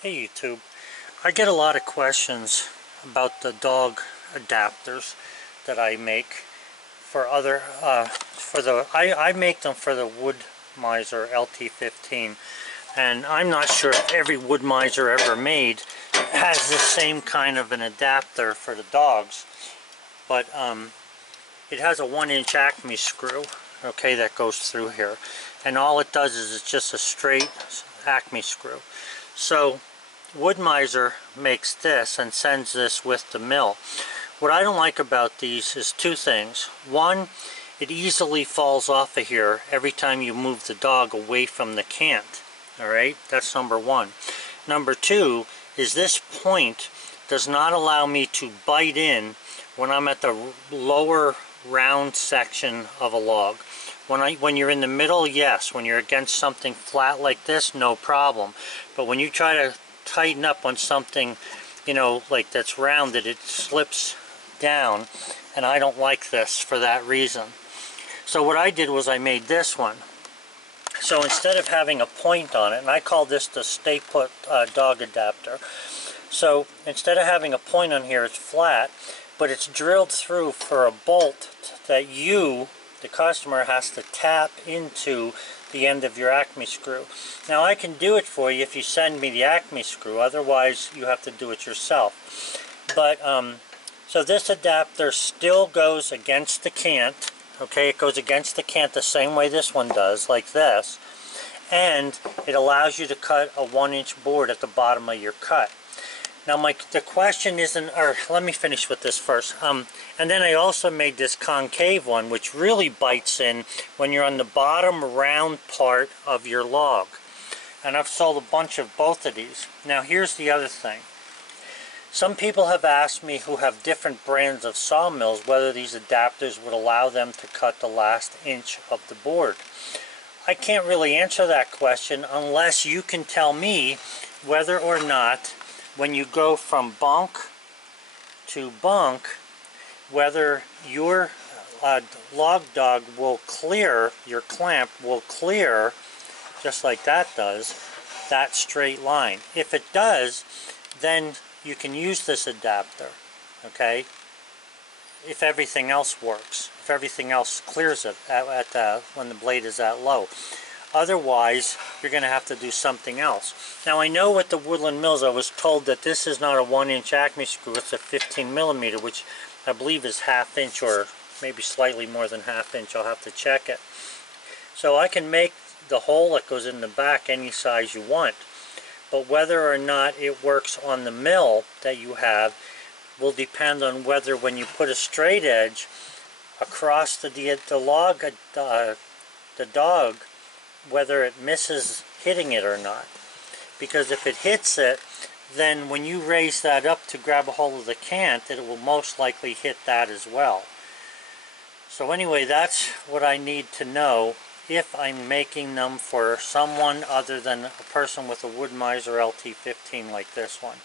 Hey YouTube, I get a lot of questions about the dog adapters that I make for other, I make them for the Wood Miser LT15, and I'm not sure if every Wood Miser ever made has the same kind of an adapter for the dogs, but it has a 1-inch Acme screw, okay, that goes through here, and all it does is it's just a straight Acme screw. So Wood Miser makes this and sends this with the mill. What I don't like about these is two things. One, it easily falls off of here every time you move the dog away from the cant. Alright, that's number one. Number two is this point does not allow me to bite in when I'm at the lower round section of a log. When you're in the middle, yes. When you're against something flat like this, no problem. But when you try to tighten up on something, you know, like that's rounded, it slips down, and I don't like this for that reason. So what I did was I made this one. So instead of having a point on it, and I call this the Stay Put Dog Adapter. So instead of having a point on here, it's flat, but it's drilled through for a bolt that you, the customer, has to tap into the end of your Acme screw. Now I can do it for you if you send me the Acme screw, otherwise you have to do it yourself. But so this adapter still goes against the cant, okay, it goes against the cant the same way this one does, like this, and it allows you to cut a 1-inch board at the bottom of your cut. Now the question isn't, or let me finish with this first. And then I also made this concave one, which really bites in when you're on the bottom round part of your log. And I've sold a bunch of both of these. Now here's the other thing. Some people have asked me who have different brands of sawmills whether these adapters would allow them to cut the last inch of the board. I can't really answer that question unless you can tell me whether or not when you go from bunk to bunk, whether your log dog will clear, your clamp will clear, just like that does, that straight line. If it does, then you can use this adapter, okay, if everything else works, if everything else clears it when the blade is that low. Otherwise, you're going to have to do something else. Now, I know with the Woodland Mills, I was told that this is not a 1-inch Acme screw, it's a 15 millimeter, which I believe is 1/2 inch or maybe slightly more than 1/2 inch. I'll have to check it. So I can make the hole that goes in the back any size you want. But whether or not it works on the mill that you have will depend on whether when you put a straight edge across the dog, whether it misses hitting it or not. Because if it hits it, then when you raise that up to grab a hold of the cant, it will most likely hit that as well. So anyway, that's what I need to know if I'm making them for someone other than a person with a Wood Miser LT15 like this one.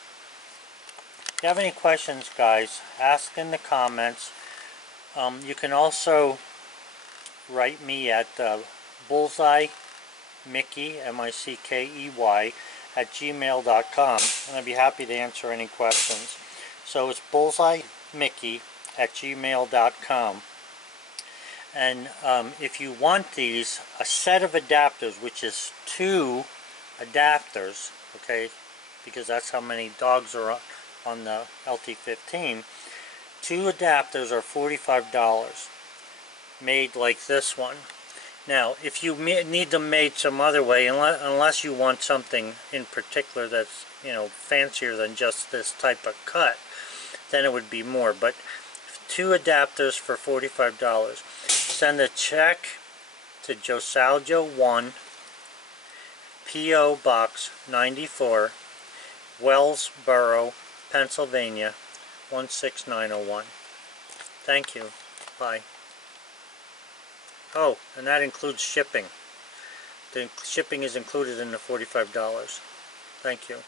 If you have any questions, guys, ask in the comments. You can also write me at bullseye Mickey, M-I-C-K-E-Y, at gmail.com, and I'd be happy to answer any questions. So it's bullseyemickey at gmail.com. And if you want these, a set of adapters, which is 2 adapters, okay, because that's how many dogs are on the LT15, 2 adapters are $45, made like this one. Now, if you need them made some other way, unless you want something in particular that's, you know, fancier than just this type of cut, then it would be more. But 2 adapters for $45. Send a check to Josaljo Won, P.O. Box 94, Wellsboro, Pennsylvania 16901. Thank you. Bye. Oh, and that includes shipping. The shipping is included in the $45. Thank you.